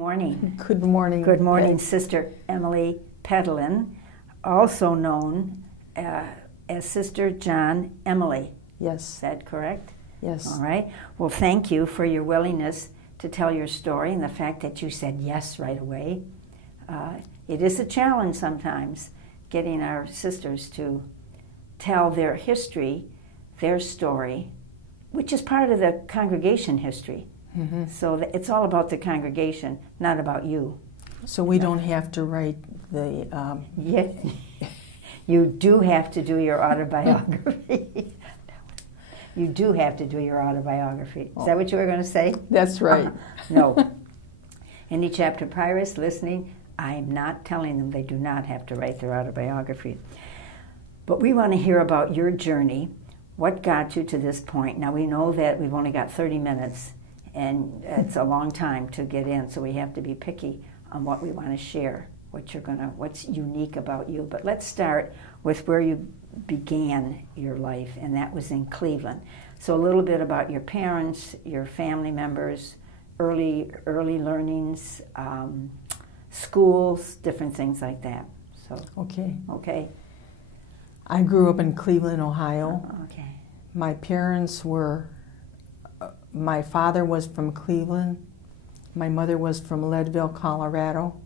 morning. Good morning. Good morning, Sister Emilie Petelin, also known as Sister John Emilie. Yes. Is that correct? Yes. All right. Well, thank you for your willingness to tell your story and the fact that you said yes right away. It is a challenge sometimes getting our sisters to tell their history, their story, which is part of the congregation history. Mm-hmm. So it's all about the congregation, not about you. So we don't have to write the... Yeah. You do have to do your autobiography. You do have to do your autobiography. Is that what you were going to say? That's right. No. Any chapter pirates listening, I'm not telling them they do not have to write their autobiography. But we want to hear about your journey, what got you to this point. Now we know that we've only got 30 minutes, and it's a long time to get in, so we have to be picky on what we want to share, what's unique about you. But let's start with where you began your life, and that was in Cleveland. So a little bit about your parents, your family members, early learnings, schools, different things like that. So okay. I grew up in Cleveland, Ohio. Okay. My parents were, my father was from Cleveland. My mother was from Leadville, Colorado.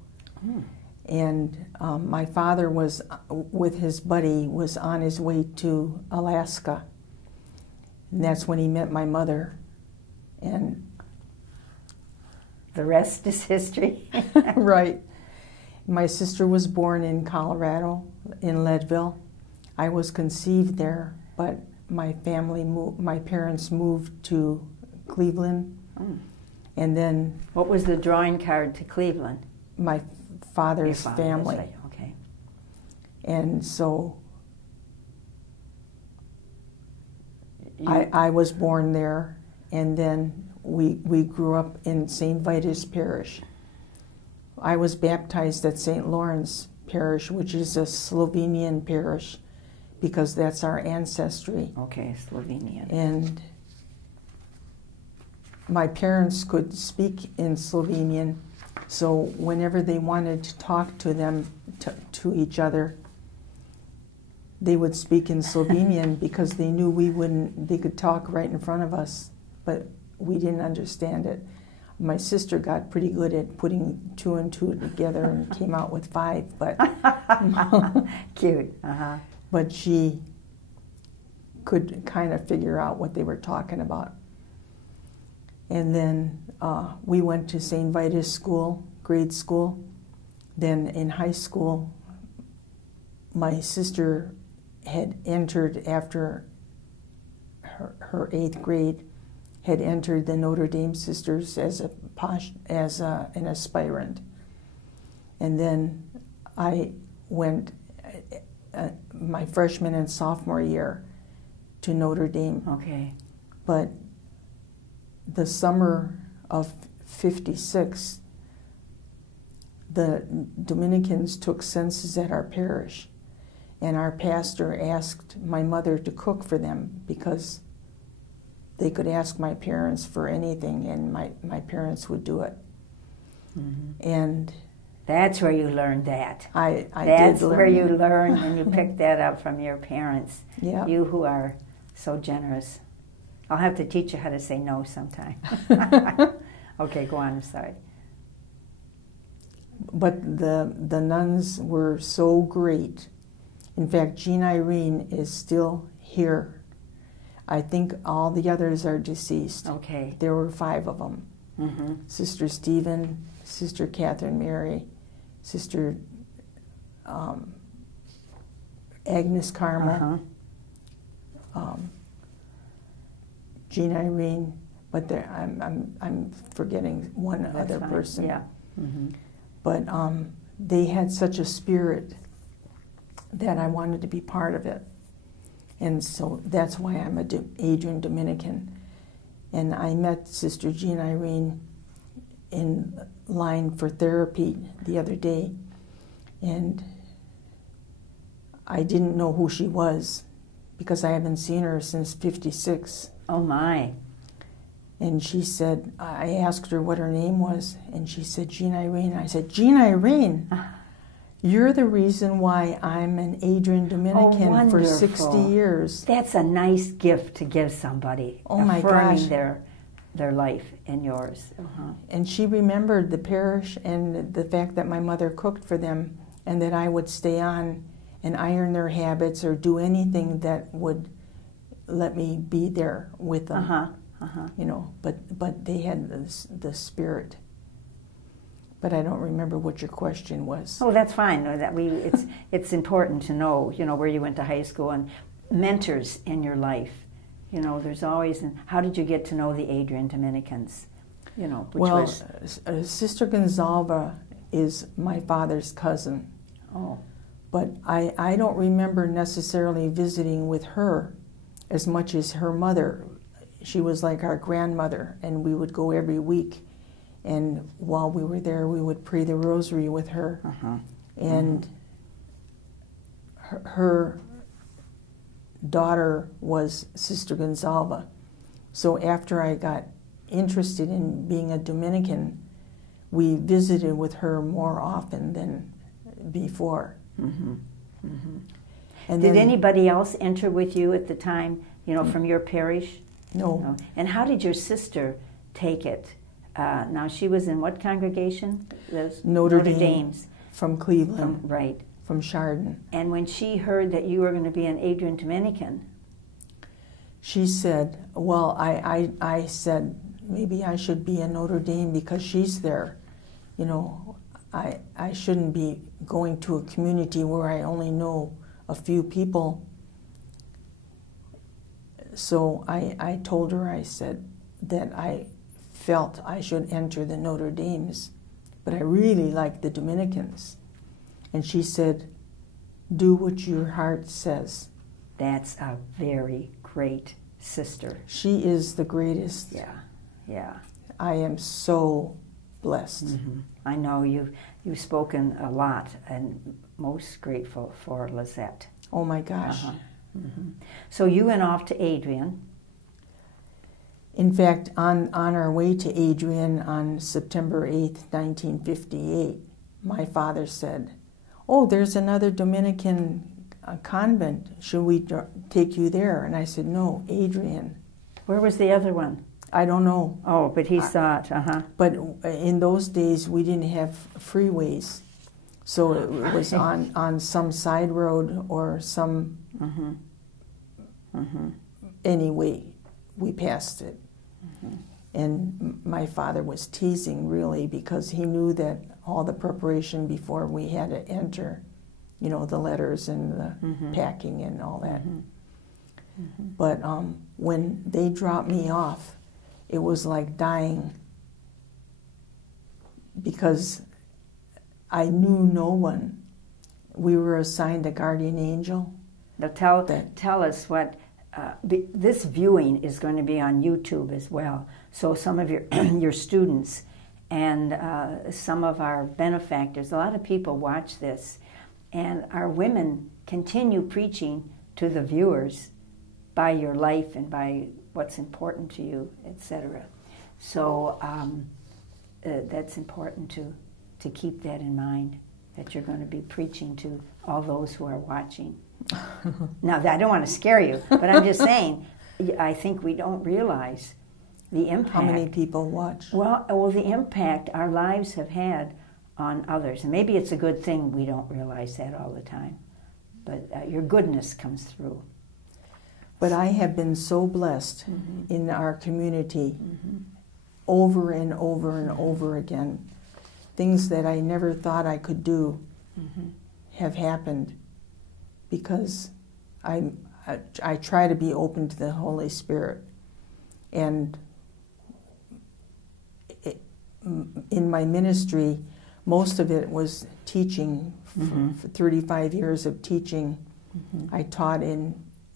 And my father was, with his buddy, was on his way to Alaska. And that's when he met my mother. And the rest is history. Right. My sister was born in Colorado, in Leadville. I was conceived there, but my parents moved to Cleveland. And then... What was the drawing card to Cleveland? My father's family. Right. Okay. And so I was born there, and then we grew up in St. Vitus Parish. I was baptized at St. Lawrence Parish, which is a Slovenian parish, because that's our ancestry. Okay, Slovenian. And my parents could speak in Slovenian, so whenever they wanted to talk to them, to each other, they would speak in Slovenian because they knew they could talk right in front of us, but we didn't understand it. My sister got pretty good at putting 2 and 2 together and came out with 5, but... Cute. Uh-huh. But she could kind of figure out what they were talking about. And then we went to St. Vitus School, grade school. Then in high school, my sister had entered after her 8th grade, had entered the Notre Dame Sisters as an aspirant. And then I went my freshman and sophomore year to Notre Dame. Okay. But the summer of '56, the Dominicans took census at our parish, and our pastor asked my mother to cook for them because they could ask my parents for anything, and my parents would do it. Mm-hmm. And that's where you learned that. I That's did learn where you learned when you picked that up from your parents. Yeah. You who are so generous. I'll have to teach you how to say no sometime. Okay, go on, I'm sorry. But the nuns were so great. In fact, Jean Irene is still here. I think all the others are deceased. Okay. There were 5 of them. Mm-hmm. Sister Stephen, Sister Catherine Mary, Sister Agnes Carmel, Jean Irene, but I'm forgetting one That's other fine. person. Yeah. Mm-hmm. But they had such a spirit that I wanted to be part of it. And so that's why I'm a Adrian Dominican. And I met Sister Jean Irene in line for therapy the other day, and I didn't know who she was because I haven't seen her since '56. Oh my. And she said, I asked her what her name was, and she said, Jean Irene. I said, Jean Irene, you're the reason why I'm an Adrian Dominican for 60 years. That's a nice gift to give somebody. Oh my gosh. Affirming their life and yours. And she remembered the parish and the fact that my mother cooked for them and that I would stay on and iron their habits or do anything that would let me be there with them. You know, but they had the spirit. But I don't remember what your question was. Oh, that's fine. It's important to know, you know, where you went to high school and mentors in your life. You know, there's always. How did you get to know the Adrian Dominicans? You know, Sister Gonzalva is my father's cousin. Oh. But I don't remember necessarily visiting with her as much as her mother. She was like our grandmother, and we would go every week. And while we were there, we would pray the rosary with her. And her daughter was Sister Gonzalva. So after I got interested in being a Dominican, we visited with her more often than before. And did anybody else enter with you at the time, you know, from your parish? No. And how did your sister take it? Now, she was in what congregation? Notre Dame's. From Cleveland. Right. From Chardon. And when she heard that you were going to be an Adrian Dominican, she said, well, I said, maybe I should be in Notre Dame because she's there. You know, I shouldn't be going to a community where I only know a few people. So I told her, I said that I felt I should enter the Notre Dame's, but I really liked the Dominicans. And she said, do what your heart says. That's a very great sister. She is the greatest. Yeah. I am so blessed. I know you've spoken a lot, and most grateful for Lizette. Oh my gosh. So you went off to Adrian. In fact, on our way to Adrian on September 8th, 1958, my father said, oh, there's another Dominican convent. Should we take you there? And I said, no, Adrian. Where was the other one? I don't know. Oh, but he saw it, But in those days, we didn't have freeways. So it was on some side road or some... Anyway, we passed it. And my father was teasing, really, because he knew that all the preparation before we had to enter, you know, the letters and the packing and all that. But when they dropped me off, it was like dying, because I knew no one. We were assigned a guardian angel. Now tell us what, this viewing is going to be on YouTube as well. So some of your students and some of our benefactors, a lot of people watch this, and our women continue preaching to the viewers by your life and by what's important to you, etc. So that's important to keep that in mind, that you're going to be preaching to all those who are watching. Now, I don't want to scare you, but I'm just saying, I think we don't realize the impact. How many people watch? Well, the impact our lives have had on others. And maybe it's a good thing we don't realize that all the time. But your goodness comes through. But I have been so blessed in our community over and over and over again. Things that I never thought I could do have happened, because I try to be open to the Holy Spirit. And in my ministry, most of it was teaching. For 35 years of teaching. I taught in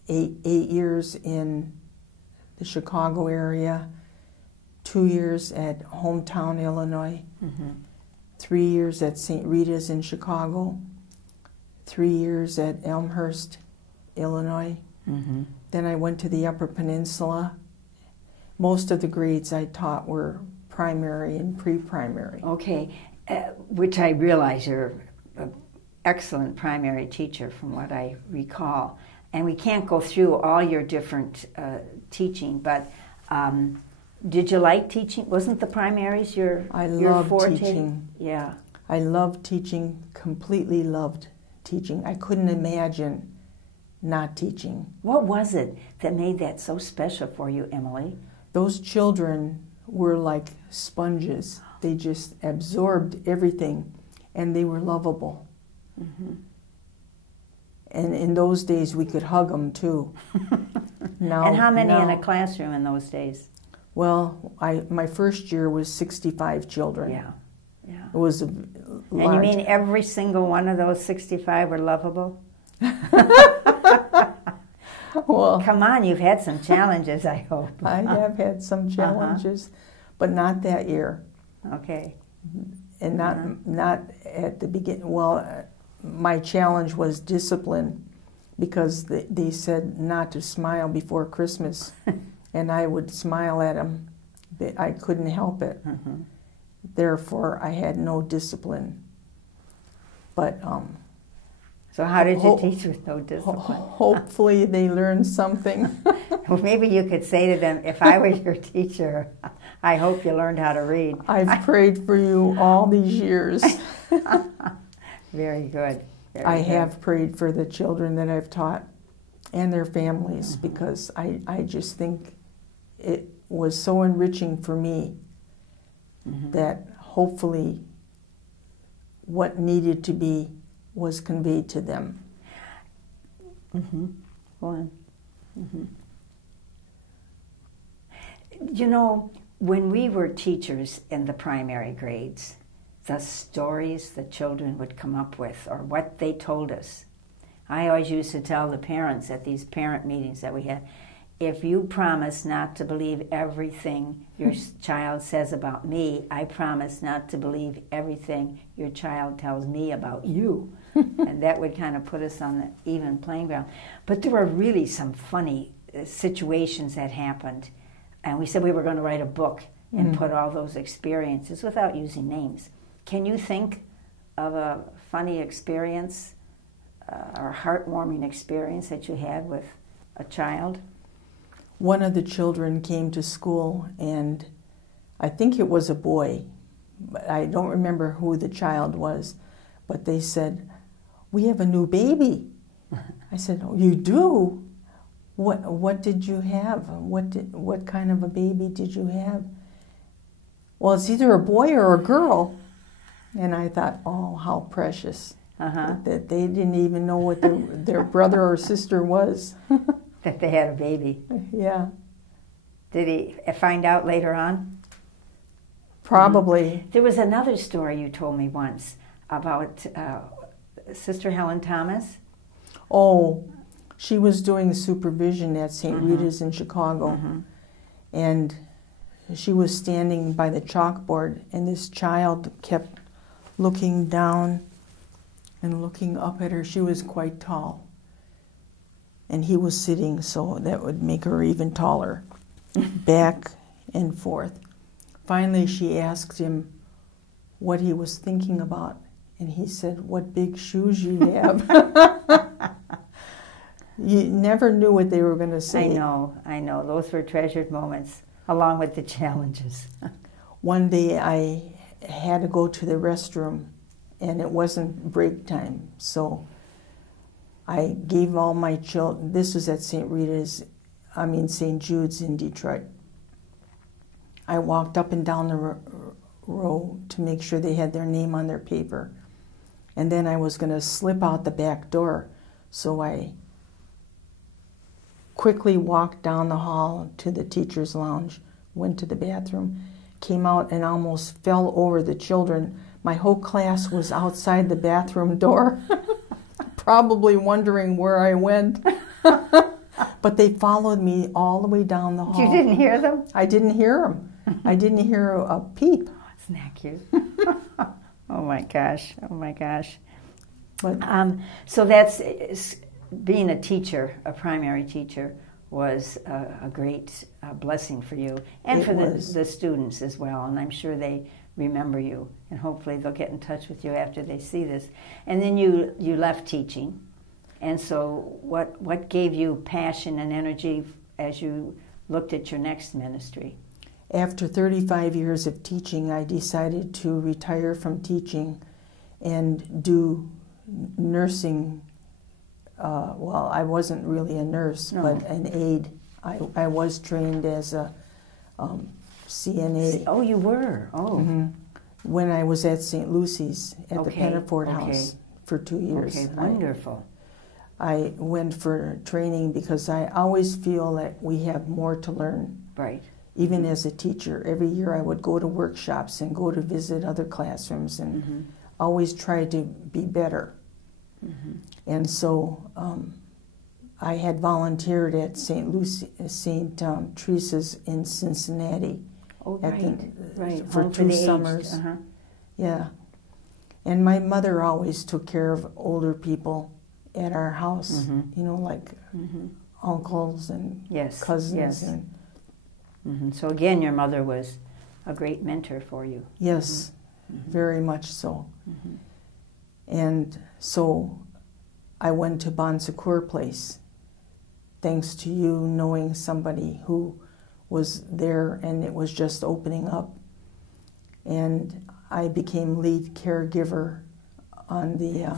8 years in the Chicago area, 2 years at Hometown, Illinois, 3 years at St. Rita's in Chicago, 3 years at Elmhurst, Illinois. Then I went to the Upper Peninsula, Most of the grades I taught were primary and pre-primary. Okay, which I realize you're an excellent primary teacher from what I recall. And we can't go through all your different teaching, but did you like teaching? Wasn't the primaries your forte? Teaching. Yeah. I loved teaching, completely loved teaching. I couldn't imagine not teaching. What was it that made that so special for you, Emilie? Those children were like sponges. They just absorbed everything, and they were lovable. Mm-hmm. And in those days, we could hug them, too. Now, and how many in a classroom in those days? Well, my first year was 65 children. Yeah, yeah. It was large. And you mean every single one of those 65 were lovable? Well, come on, you've had some challenges, I hope. I have had some challenges, but not that year. Okay. And not at the beginning. Well, my challenge was discipline, because they said not to smile before Christmas, and I would smile at them. I couldn't help it. Mm-hmm. Therefore, I had no discipline. But so how did you teach with no discipline? Hopefully they learned something. Well, maybe you could say to them, if I was your teacher, I hope you learned how to read. I've prayed for you all these years. Very good. I have prayed for the children that I've taught and their families, mm-hmm. because I just think it was so enriching for me, mm-hmm. that hopefully what needed to be was conveyed to them. Mm-hmm. Go on. Mm-hmm. You know, when we were teachers in the primary grades, the stories the children would come up with, or what they told us. I always used to tell the parents at these parent meetings that we had, if you promise not to believe everything your child says about me, I promise not to believe everything your child tells me about you. And that would kind of put us on the even playing ground. But there were really some funny situations that happened. And we said we were going to write a book and mm-hmm. put all those experiences without using names. Can you think of a funny experience or heartwarming experience that you had with a child? One of the children came to school, and I think it was a boy, but I don't remember who the child was, but they said, "We have a new baby." I said, "Oh, you do? What did you have? What kind of a baby did you have?" "Well, it's either a boy or a girl." And I thought, oh, how precious. Uh-huh. That they didn't even know what their brother or sister was. That they had a baby. Yeah. Did he find out later on? Probably. Mm-hmm. There was another story you told me once about Sister Helen Thomas. Oh, she was doing supervision at St. Mm-hmm. Rita's in Chicago. Mm-hmm. And she was standing by the chalkboard, and this child kept looking down and looking up at her. She was quite tall, and he was sitting, so that would make her even taller, back and forth. Finally, she asked him what he was thinking about, and he said, "What big shoes you have." You never knew what they were going to say. I know. Those were treasured moments, along with the challenges. One day I had to go to the restroom, and it wasn't break time, so I gave all my children, this was at St. Jude's in Detroit. I walked up and down the row to make sure they had their name on their paper, and then I was going to slip out the back door, so I quickly walked down the hall to the teacher's lounge, went to the bathroom, came out and almost fell over the children. My whole class was outside the bathroom door, probably wondering where I went. But they followed me all the way down the hall. You didn't hear them? I didn't hear them. I didn't hear a peep. Oh, isn't that cute? Oh my gosh. But so that's being a teacher, a primary teacher. was a great blessing for you and for the students as well. And I'm sure they remember you, and hopefully they'll get in touch with you after they see this. And then you left teaching. And so what gave you passion and energy as you looked at your next ministry? After 35 years of teaching, I decided to retire from teaching and do nursing. Well, I wasn't really a nurse, but an aide. I was trained as a CNA. Oh, you were? Oh. Mm-hmm. When I was at St. Lucy's at the Penafort House for 2 years. Okay, wonderful. I went for training because I always feel that we have more to learn. Right. Even as a teacher, every year I would go to workshops and go to visit other classrooms and always try to be better. And so I had volunteered at St. Teresa's in Cincinnati. Oh, right. For 2 summers. Yeah. And my mother always took care of older people at our house, you know, like uncles and cousins. Yes. And so again, your mother was a great mentor for you. Yes, very much so. And so I went to Bon Secours Place, thanks to you knowing somebody who was there, and it was just opening up. And I became lead caregiver on the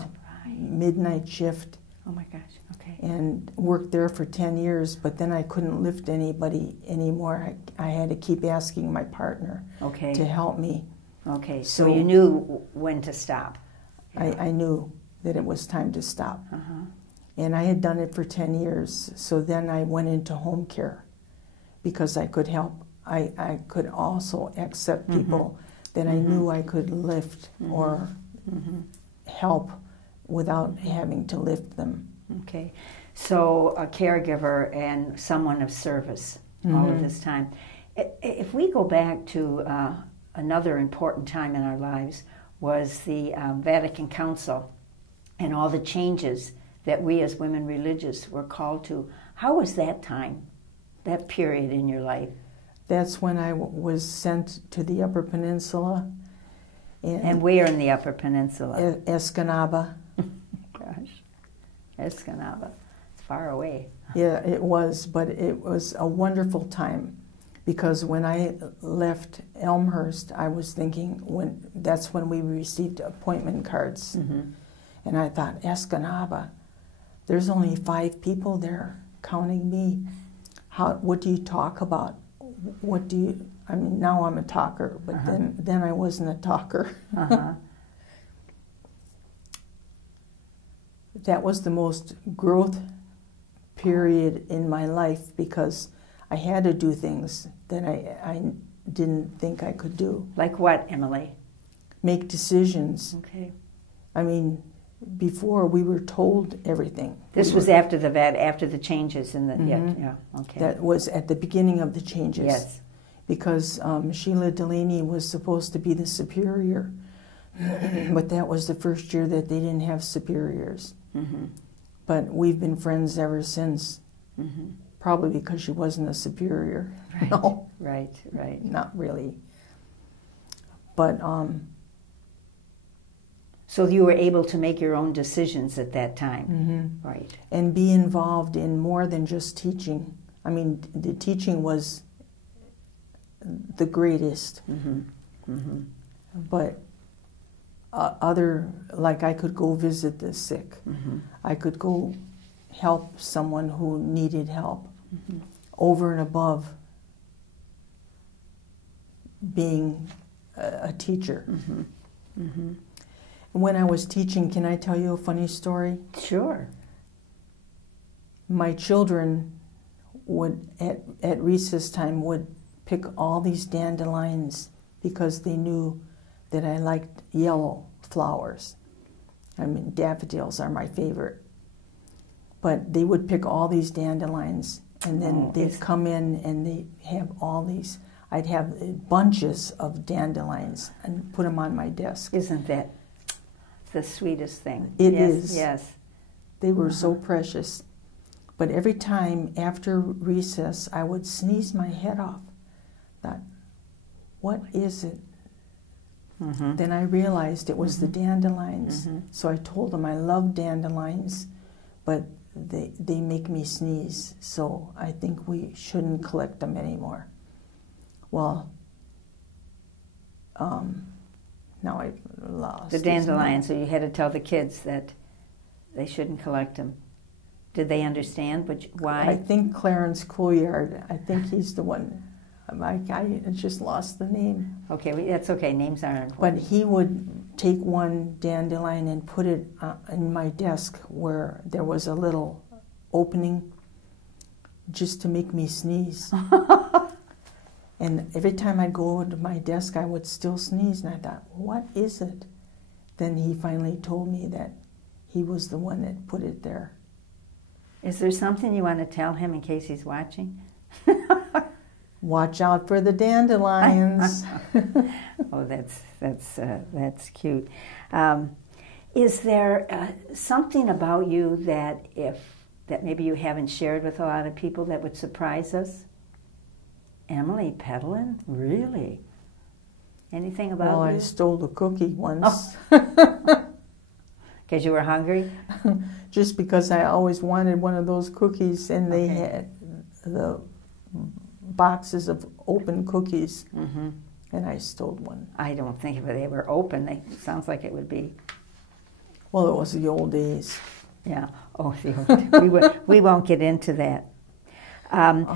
midnight shift. Oh my gosh, okay. And worked there for 10 years, but then I couldn't lift anybody anymore. I had to keep asking my partner to help me. Okay, so you knew when to stop. I knew that it was time to stop. And I had done it for 10 years, so then I went into home care because I could help. I could also accept people that I knew I could lift or help without having to lift them. Okay, so a caregiver and someone of service all of this time. If we go back to another important time in our lives was the Vatican Council and all the changes that we as women religious were called to. How was that time, that period in your life? That's when I was sent to the Upper Peninsula. And where in the Upper Peninsula? Escanaba. Gosh, Escanaba. It's far away. Yeah, it was, but it was a wonderful time because when I left Elmhurst, I was thinking that's when we received appointment cards. And I thought, Escanaba, there's only 5 people there, counting me. What do you talk about? What do you, I mean, now I'm a talker, but then I wasn't a talker. That was the most growth period in my life because I had to do things that I didn't think I could do. Like what, Emily? Make decisions. Okay. I mean, before we were told everything. This was after the changes in the okay. That was at the beginning of the changes. Yes. Because Sheila Delaney was supposed to be the superior, but that was the first year that they didn't have superiors. But we've been friends ever since. Probably because she wasn't a superior. Right. No. Right. Not really. But so you were able to make your own decisions at that time. Right. And be involved in more than just teaching. I mean, the teaching was the greatest. But like I could go visit the sick. I could go help someone who needed help over and above being a teacher. When I was teaching, can I tell you a funny story? Sure. My children would, at recess time, would pick all these dandelions because they knew that I liked yellow flowers. I mean, daffodils are my favorite. But they would pick all these dandelions, and then they'd come in and they have all these. I'd have bunches of dandelions and put them on my desk. Isn't that the sweetest thing? It is. Yes. They were so precious. But every time after recess, I would sneeze my head off. Thought, what is it? Mm-hmm. Then I realized it was the dandelions. Mm-hmm. So I told them I love dandelions, but they make me sneeze. So I think we shouldn't collect them anymore. Well, now I lost The dandelions, so you had to tell the kids that they shouldn't collect them. Did they understand why? I think Clarence Couillard, I think he's the one. I just lost the name. Okay, that's okay. Names aren't But important. he would take one dandelion and put it in my desk where there was a little opening just to make me sneeze. And every time I go to my desk, I would still sneeze. And I thought, what is it? Then he finally told me that he was the one that put it there. Is there something you want to tell him in case he's watching? Watch out for the dandelions. Oh, that's cute. Is there something about you that maybe you haven't shared with a lot of people that would surprise us? Emilie Petelin? Really? Anything about Well, you? I stole a cookie once. Because you were hungry? Just because I always wanted one of those cookies, and they had the boxes of open cookies, Mm-hmm. and I stole one. I don't think if they were open. It sounds like it would be. Well, it was the old days. Yeah. Oh, we won't get into that.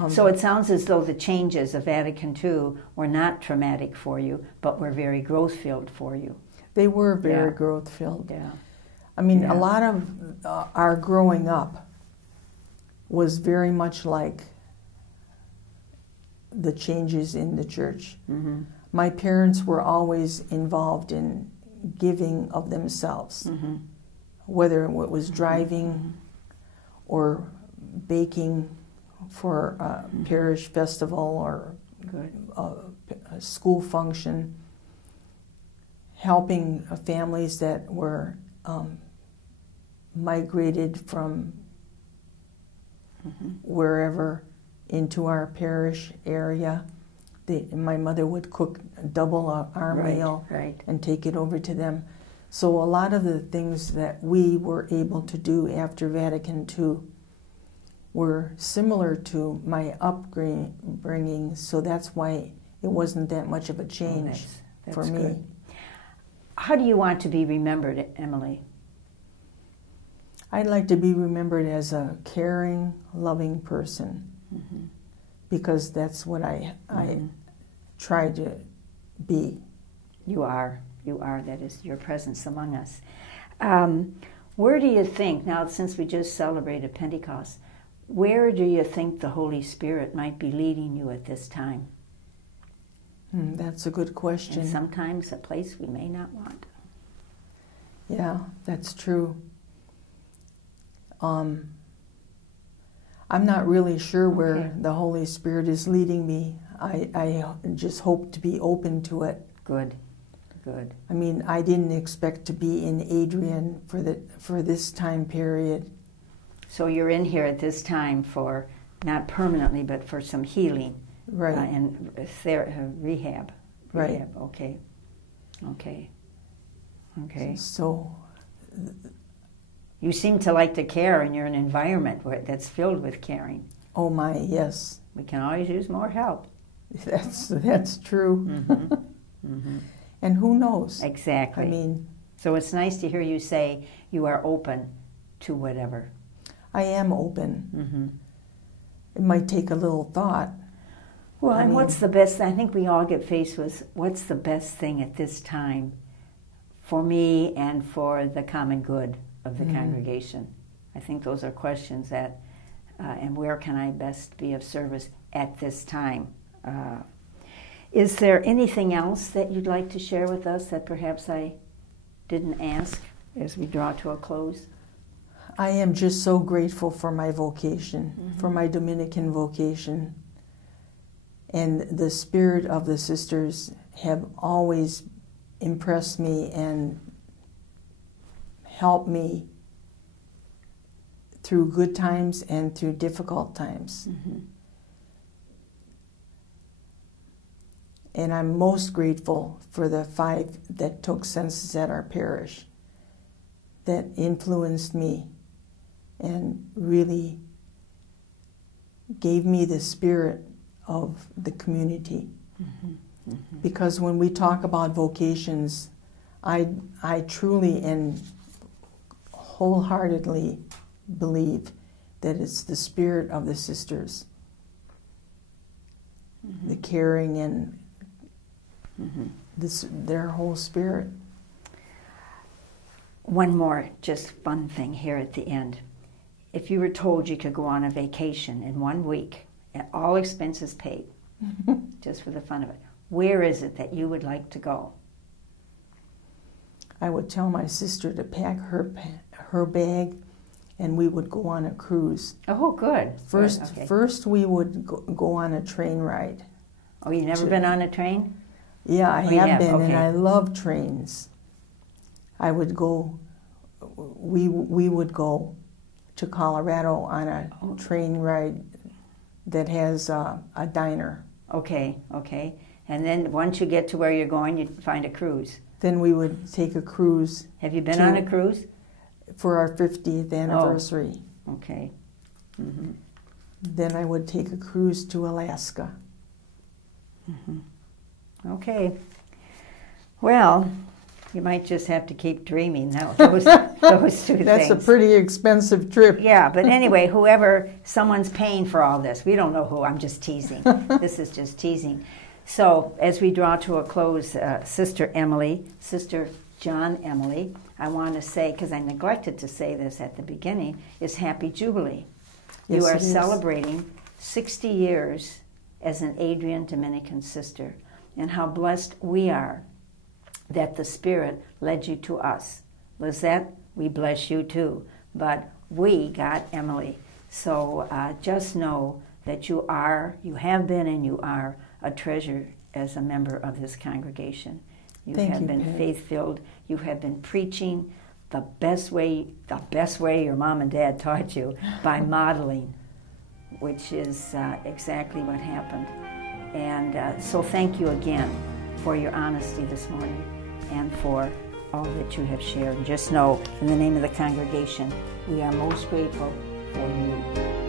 So it sounds as though the changes of Vatican II were not traumatic for you, but were very growth-filled for you. They were very growth-filled. Yeah. I mean, Yeah. a lot of our growing up was very much like the changes in the church. Mm-hmm. My parents were always involved in giving of themselves, Mm-hmm. whether it was driving Mm-hmm. or baking for a parish festival or Good. a school function, helping families that were migrated from Mm-hmm. wherever into our parish area. My mother would cook double our meal Right. and take it over to them. So a lot of the things that we were able to do after Vatican II were similar to my upbringing, so that's why it wasn't that much of a change That's for me. good. How do you want to be remembered, Emilie? I'd like to be remembered as a caring, loving person, Mm-hmm. because that's what I Mm-hmm. try to be. You are. That is your presence among us. Where do you think, now since we just celebrated Pentecost, where do you think the Holy Spirit might be leading you at this time? That's a good question. And sometimes a place we may not want. Yeah, that's true. I'm not really sure where the Holy Spirit is leading me. I just hope to be open to it. Good. I mean, I didn't expect to be in Adrian for this time period. So you're in here at this time for, not permanently, but for some healing. Right. And rehab. Right. Okay. So, You seem to like to care, and you're in an environment that's filled with caring. oh my, yes, We can always use more help. that's true. Mm-hmm. Mm-hmm. And who knows? Exactly. I mean, so it's nice to hear you say you are open to whatever. I am open. Mm-hmm. It might take a little thought. Well, I and mean, what's the best? I think we all get faced with what's the best thing at this time for me and for the common good of the congregation. I think those are questions that, and where can I best be of service at this time? Is there anything else that you'd like to share with us that perhaps I didn't ask as we draw to a close? I am just so grateful for my vocation, for my Dominican vocation. And the spirit of the sisters have always impressed me and helped me through good times and through difficult times. Mm-hmm. And I'm most grateful for the 5 that took census at our parish that influenced me and really gave me the spirit of the community. Mm-hmm. Mm-hmm. Because when we talk about vocations, I truly and wholeheartedly believe that it's the spirit of the sisters, mm-hmm. the caring and mm-hmm. their whole spirit. One more just fun thing here at the end. If you were told you could go on a vacation in 1 week, at all expenses paid, just for the fun of it, where is it that you would like to go? I would tell my sister to pack her bag, and we would go on a cruise. Oh, good. First, Good. Okay. first we would go on a train ride. Oh, you've never been on a train? Yeah, I Oh, you have have, been, okay. and I love trains. I would go. We would go to Colorado on a train ride that has a diner. Okay, okay. And then once you get to where you're going, you find a cruise. Then we would take a cruise. Have you been on a cruise? For our 50th anniversary. Oh, okay. Mm-hmm. Then I would take a cruise to Alaska. Mm-hmm. Okay. Well, you might just have to keep dreaming now. Those two That's things. That's a pretty expensive trip. Yeah, but anyway, someone's paying for all this. We don't know who. I'm just teasing. This is just teasing. So as we draw to a close, Sister Emilie, Sister John Emilie, I want to say, because I neglected to say this at the beginning, is Happy Jubilee. Yes, You are it is. celebrating 60 years as an Adrian Dominican sister, and how blessed we are that the Spirit led you to us. Lizette, we bless you too, but we got Emilie. So just know that you have been and you are a treasure as a member of this congregation. You Thank have you, been Pat. faith-filled. You have been preaching the best way your mom and dad taught you, by modeling, which is exactly what happened. And so thank you again for your honesty this morning and for all that you have shared. Just know, in the name of the congregation, we are most grateful for you.